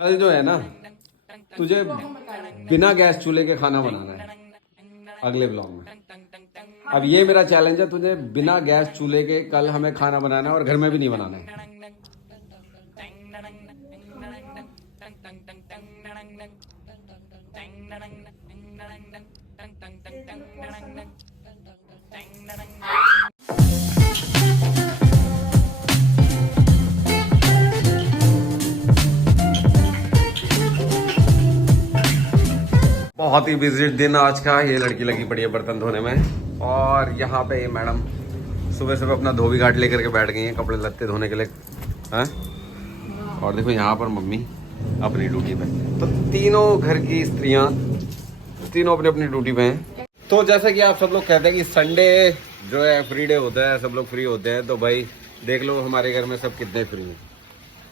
कल जो है ना, तुझे बिना गैस चूल्हे के खाना बनाना है अगले ब्लॉग में। अब ये मेरा चैलेंज है, तुझे बिना गैस चूल्हे के कल हमें खाना बनाना है और घर में भी नहीं बनाना है। बहुत ही बिजी दिन आज का। ये लड़की लगी पड़ी है बर्तन धोने में, और यहाँ पे ये मैडम सुबह सुबह अपना धोबी घाट लेकर के बैठ गई हैं कपड़े लत्ते धोने के लिए हैं। और देखो यहाँ पर मम्मी अपनी ड्यूटी पे। तो तीनों घर की स्त्रियां तीनों अपनी अपनी ड्यूटी पे हैं। तो जैसा कि आप सब लोग कहते हैं कि संडे जो है फ्री डे होता है, सब लोग फ्री होते हैं, तो भाई देख लो हमारे घर में सब कितने फ्री हैं,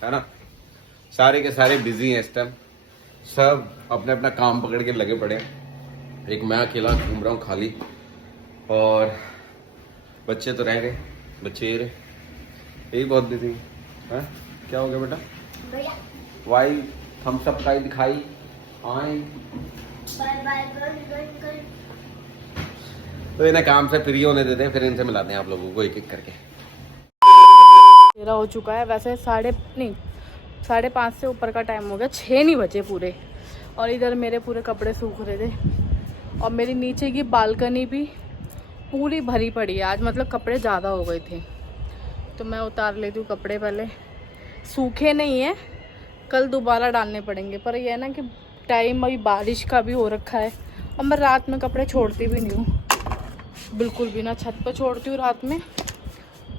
है ना। सारे के सारे बिजी हैं इस टाइम, सब अपने अपना काम पकड़ के लगे पड़े हैं। एक मैं अकेला घूम रहा हूँ खाली, और बच्चे तो रह गए, बच्चे ये रहे, यही बहुत बिजी है। क्या हो गया बेटा? वाई थम्स अप का ही दिखाई आए। तो इन्हें काम से फ्री होने देते हैं, फिर इनसे मिलाते हैं आप लोगों को एक एक करके। मेरा हो चुका है वैसे 5:30 से ऊपर का टाइम हो गया, 6 नहीं बजे पूरे। और इधर मेरे पूरे कपड़े सूख रहे थे, और मेरी नीचे की बालकनी भी पूरी भरी पड़ी है आज, मतलब कपड़े ज़्यादा हो गए थे। तो मैं उतार लेती हूँ कपड़े, पहले सूखे नहीं है, कल दोबारा डालने पड़ेंगे। पर ये है ना कि टाइम अभी बारिश का भी हो रखा है, और मैं रात में कपड़े छोड़ती भी नहीं हूँ बिल्कुल भी, ना छत पर छोड़ती हूँ रात में,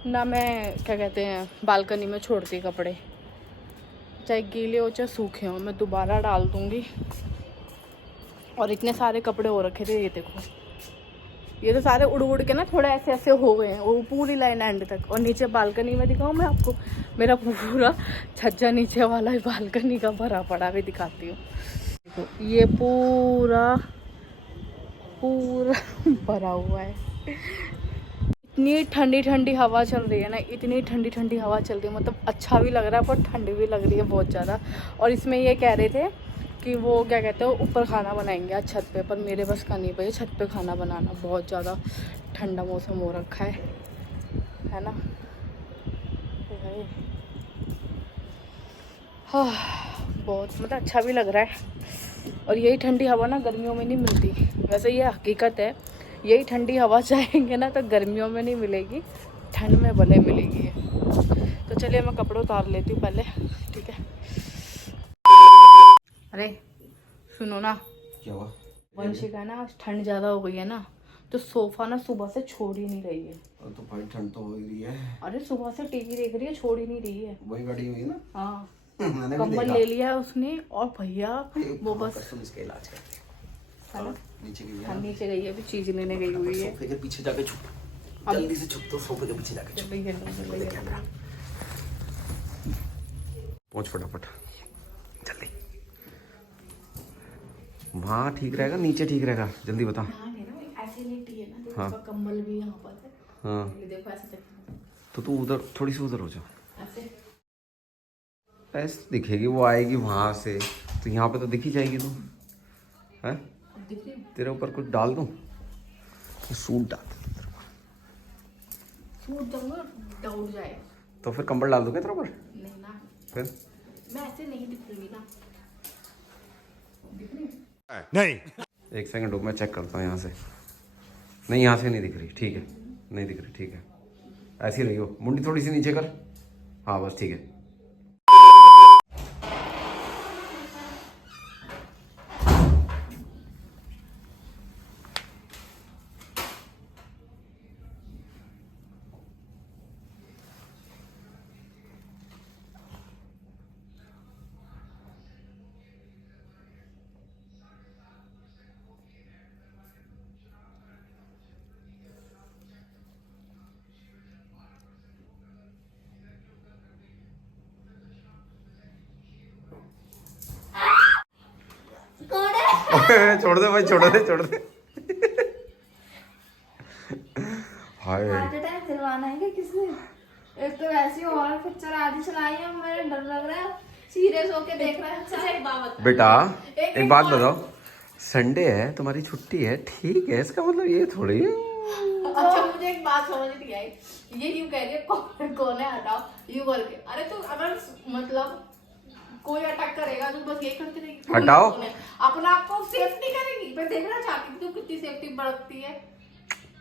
ना मैं क्या कहते हैं बालकनी में छोड़ती कपड़े, चाहे गीले हो चाहे सूखे हो, मैं दोबारा डाल दूँगी। और इतने सारे कपड़े हो रखे थे, ये देखो, ये तो सारे उड़ उड़ के ना थोड़े ऐसे ऐसे हो गए हैं, वो पूरी लाइन एंड तक। और नीचे बालकनी में दिखाऊँ मैं आपको, मेरा पूरा छज्जा नीचे वाला बालकनी का भरा पड़ा भी दिखाती हूँ। देखो ये पूरा पूरा भरा हुआ है। इतनी ठंडी ठंडी हवा चल रही है ना, इतनी ठंडी ठंडी हवा चल रही है, मतलब अच्छा भी लग रहा है पर ठंडी भी लग रही है बहुत ज़्यादा। और इसमें ये कह रहे थे कि वो क्या कहते हैं ऊपर खाना बनाएंगे आज छत पे, पर मेरे बस का नहीं भाई छत पे खाना बनाना, बहुत ज़्यादा ठंडा मौसम हो रखा है ना। हाँ बहुत मतलब अच्छा भी लग रहा है। और यही ठंडी हवा ना गर्मियों में नहीं मिलती, वैसे ये हकीकत है, यही ठंडी हवा चाहेंगे ना तो गर्मियों में नहीं मिलेगी, ठंड में भले मिलेगी। तो चलिए मैं कपड़े उतार लेती हूँ पहले, ठीक है। अरे सुनो ना, क्या हुआ? वंशिका ना आज ठंड ज़्यादा हो गई है ना, तो सोफा ना सुबह से छोड़ ही नहीं रही है। तो भाई ठंड तो हो ही रही है। अरे सुबह से टीवी देख रही है, छोड़ ही नहीं रही है। वही गाड़ी हुई ना। हाँ मैंने भी कम्बल देखा। ले लिया है उसने, और भैया वो बस इसका इलाज करते है ना, नीचे गई हाँ नीचे गई है, अभी चीज लेने गई हुई है। सोफे के पीछे जाके छुप, जल्दी से छुप, तो सोफे के पीछे जाके छुप। कैमरा पहुंच फटाफट जल्दी। वहाँ ठीक रहेगा, नीचे ठीक रहेगा, जल्दी बता। ऐसे लेटी है ना, देखो हाँ। उसका कम्बल भी यहाँ पर है। हाँ ये देखो ऐसे देखो, तो तू उधर थोड़ी सी उधर हो जा, ऐसे ऐसे दिखेगी वो, आएगी वहां से, तो यहाँ पे तो दिख ही जाएगी तू, है। दिख रही है? तेरे ऊपर कुछ डाल दूं, सूट डाल दे, सूट दूंगा दौड़ जाए, तो फिर कंबल डाल दूंगा तेरे ऊपर, नहीं ना फिर मैं ऐसे नहीं दिख रही ना, दिख रही है? नहीं। एक सेकंड रुक, मैं चेक करता हूँ यहाँ से। नहीं यहाँ से नहीं दिख रही, ठीक है, नहीं दिख रही, ठीक है, ऐसी रही हो, मुंडी थोड़ी सी नीचे कर, हाँ बस ठीक है। छोड़ दे भाई, छोड़ दे, छोड़ दे। हाय हार्ट अटैक दिलवाना है क्या किसने? एक तो वैसी और पिक्चर आधी चलाई है, मुझे डर लग रहा है सीरियस होके देख रहा है। अच्छा एक बात बता। बेटा एक बात बताओ, संडे है, तुम्हारी छुट्टी है, ठीक है, इसका मतलब ये थोड़ी है। अच्छा मुझे एक बात समझ नहीं आई, ये यूं कह रही है कौन है हटाओ यूं करके। अरे तो अगर मतलब कोई अटैक करेगा तो बस ये करती रहेगी, हटाओ। अपना आपको सेफ नहीं करेगी। मैं देखना चाहती हूँ तू कितनी सेफ्टी बरतती है।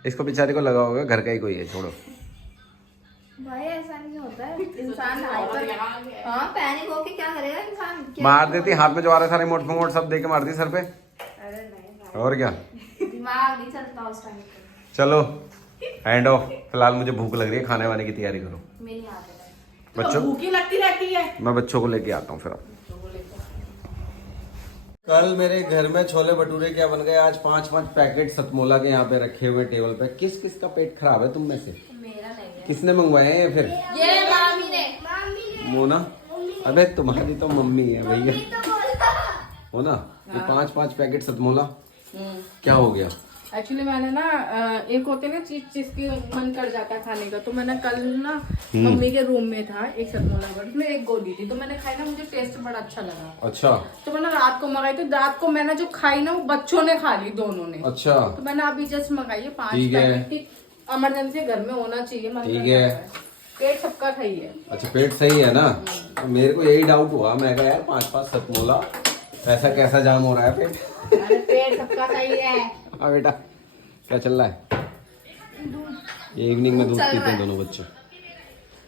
इसको बेचारे को लगा होगा घर का ही कोई है, छोड़ो। भाई ऐसा नहीं होता है, इंसान हाइपर हाँ पैनिक होके क्या करेगा इंसान मार देती, हाथ में जो आ रहा था रिमोट फोमोट सब दे के मार दी सर पे। अरे नहीं और क्या, दिमाग नहीं चलता उस टाइम पे। चलो हैंड ऑफ। फिलहाल मुझे भूख लग रही है, खाने वाने की तैयारी करो। मेरी आदत है। बच्चों भूखी लगती रहती है। मैं बच्चों को लेके आता हूँ फिर। कल मेरे घर में छोले भटूरे क्या बन गए, आज 5-5 पैकेट सतमोला के यहाँ पे रखे हुए टेबल पे। किस किस का पेट खराब है तुम में से? मेरा नहीं है। किसने मंगवाए हैं फिर? ये मामी ने मोना? अबे तुम्हारी तो मम्मी है भैया, तो बोला। हो ना। ये 5-5 पैकेट सतमोला क्या हो गया? एक्चुअली मैंने ना एक होते ना चीज जिसकी मन कर जाता है खाने का, तो मैंने कल ना मम्मी के रूम में था एक सतमोला बर्ड में एक गोली थी, तो मैंने खाई ना, मुझे टेस्ट बड़ा अच्छा लगा। अच्छा तो मैंने रात को मंगाई, तो रात को मैंने जो खाई ना वो बच्चों ने खा ली, दोनों ने। अच्छा तो मैंने अभी जस्ट मंगाई है 5 ठीक है। पैकेट। इमरजेंसी घर में होना चाहिए, मन ठीक कर है। जाता है। पेट सबका सही है। अच्छा पेट सही है ना? तो मेरे को यही डाउट हुआ, मैं कहा यार 5-5 सतमोला ऐसा कैसा जाम हो रहा है पेट? अरे पेट सबका सही है। हाँ बेटा क्या चल रहा है? ये इवनिंग में दूध पीते हैं दोनों बच्चे।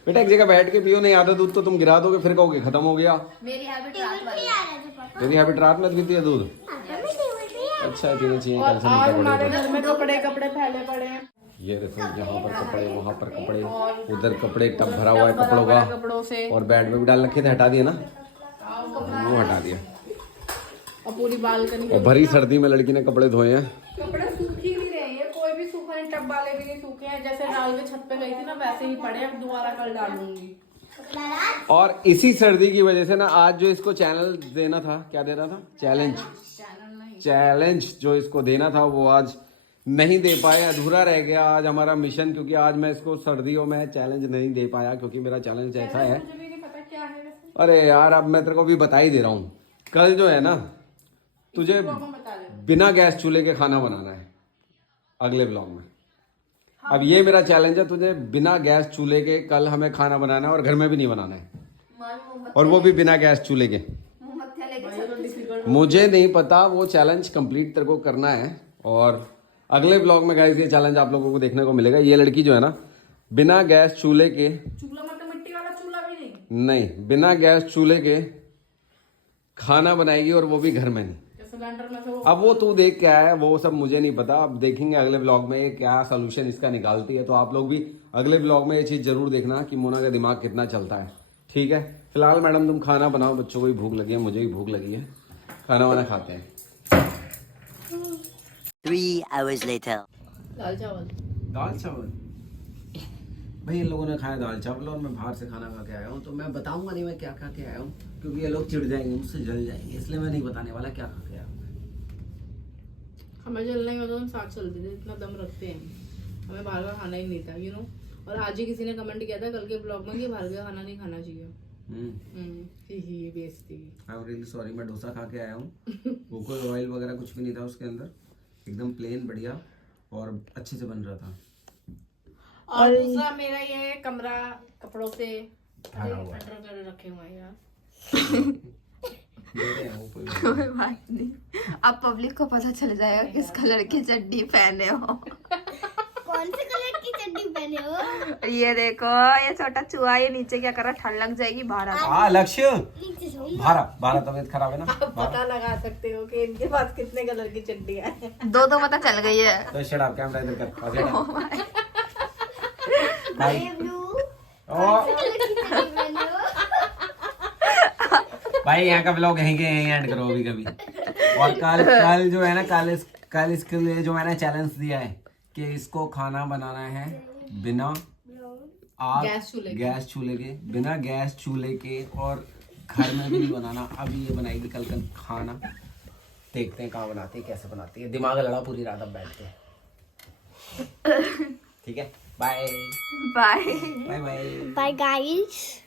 बेटा एक जगह बैठ के पियो, नहीं आधा दूध तो तुम गिरा दोगे, फिर कहोगे खत्म हो गया। मेरी हैबिट रात वाली। तेरी हैबिट रात में पीती है दूध? अच्छा पीना चाहिए, और कैल्शियम आज मिलता हमारे बॉडी घर में कपड़े फैले पड़े हैं। को। ये देखो यहाँ पर कपड़े, वहाँ पर कपड़े, उधर कपड़े, टब भरा हुआ है कपड़ों का। कपड़ों से और बेड में भी डाल रखे थे, हटा दिए ना? वो हटा दिया। और पूरी बालकनी और भरी सर्दी में लड़की ने कपड़े धोए हैं। कपड़े सूख ही नहीं रहे हैं, कोई भी सूखा नहीं, टब वाले भी नहीं सूखे हैं। जैसे डाल के छत पे गई थी ना वैसे ही पड़े, अब दोबारा कल डालूंगी। और इसी सर्दी की वजह से ना आज जो इसको चैनल देना था, क्या देना था? चैलेंज जो इसको देना था वो आज नहीं दे पाए, अधूरा रह गया आज हमारा मिशन। क्योंकि आज मैं इसको सर्दियों में चैलेंज नहीं दे पाया, क्योंकि मेरा चैलेंज ऐसा है। मुझे भी नहीं पता क्या है वैसे, अरे यार अब मैं तेरे को भी बता ही दे रहा हूँ। कल जो है ना तुझे तो हम बता दें। बिना गैस चूल्हे के खाना बनाना है अगले ब्लॉग में। अब ये मेरा चैलेंज है, तुझे बिना गैस चूल्हे के कल हमें खाना बनाना है, और घर में भी नहीं बनाना है, और वो भी बिना गैस चूल्हे के। मुझे नहीं पता, वो चैलेंज कंप्लीट तेरे को करना है। और अगले ब्लॉग में गाइस ये चैलेंज आप लोगों को देखने को मिलेगा। ये लड़की जो है ना बिना गैस चूल्हे के, चूल्हा मतलब मिट्टी वाला चूल्हा भी नहीं, बिना गैस चूल्हे के खाना बनाएगी, और वो भी घर में नहीं। सिलेंडर में से वो अब वो तू देख क्या है वो सब मुझे नहीं पता। अब देखेंगे अगले ब्लॉग में ये क्या सोल्यूशन इसका निकालती है। तो आप लोग भी अगले ब्लॉग में ये चीज जरूर देखना कि मोना का दिमाग कितना चलता है। ठीक है, फिलहाल मैडम तुम खाना बनाओ, बच्चों को भी भूख लगी है, मुझे भी भूख लगी है, खाना वाना खाते हैं। 3 hours later. दाल चावल भाई इन लोगों ने खाया दाल चावल, और मैं बाहर से खाना खा के आया हूँ। तो मैं बताऊंगा नहीं मैं क्या खा के आया हूँ, क्योंकि ये लोग चिढ़ जाएंगे, मुझसे जल जाएंगे, इसलिए मैं नहीं बताने वाला क्या खा के आया हूँ। हमें जलने का तो हम साथ चलते थे, इतना दम रखते हैं, हमें बाहर का खाना ही नहीं था, यू नो। और आज ही किसी ने कमेंट किया था कल के ब्लॉग में कि बाहर का खाना नहीं खाना चाहिए। ये बेइज्जती। I am really sorry. मैं डोसा खा के आया हूँ, वो कोई ऑयल वगैरह कुछ भी नहीं था उसके अंदर, एकदम प्लेन बढ़िया और अच्छे से बन रहा था। और दूसरा मेरा ये कमरा कपड़ों से भरा हुआ है। अंडर कर रखे हुए हैं यार। कोई बात नहीं, अब पब्लिक को पता चल जाएगा किस कलर की चड्डी पहने हो। कौन से कलर की चड्डी पहने हो? ये देखो ये छोटा चूहा, ये नीचे क्या कर रहा, ठंड लग जाएगी बाहर आ। लक्ष्य नीचे से भारा तबीयत खराब है ना। आप पता लगा सकते हो कि इनके पास कितने कलर की चड्डियां हैं। दो तो पता चल गई है। तो शट अप, कैमरा इधर कर। ब्लू ओ कलर की चड्डी पहने हो? भाई यहाँ का ब्लॉग यहीं के यहीं एंड करो अभी कभी। और कल जो है ना, कल इसके लिए जो मैंने चैलेंज दिया है कि इसको खाना बनाना है बिना आग गैस चूल्हे के, बिना गैस चूल्हे के, और घर में भी नहीं बनाना। अभी ये बनाएगी कल खाना, देखते हैं कहाँ बनाती है, कैसे बनाती है। दिमाग लड़ा पूरी रात अब बैठ के। ठीक है, bye bye bye bye bye guys.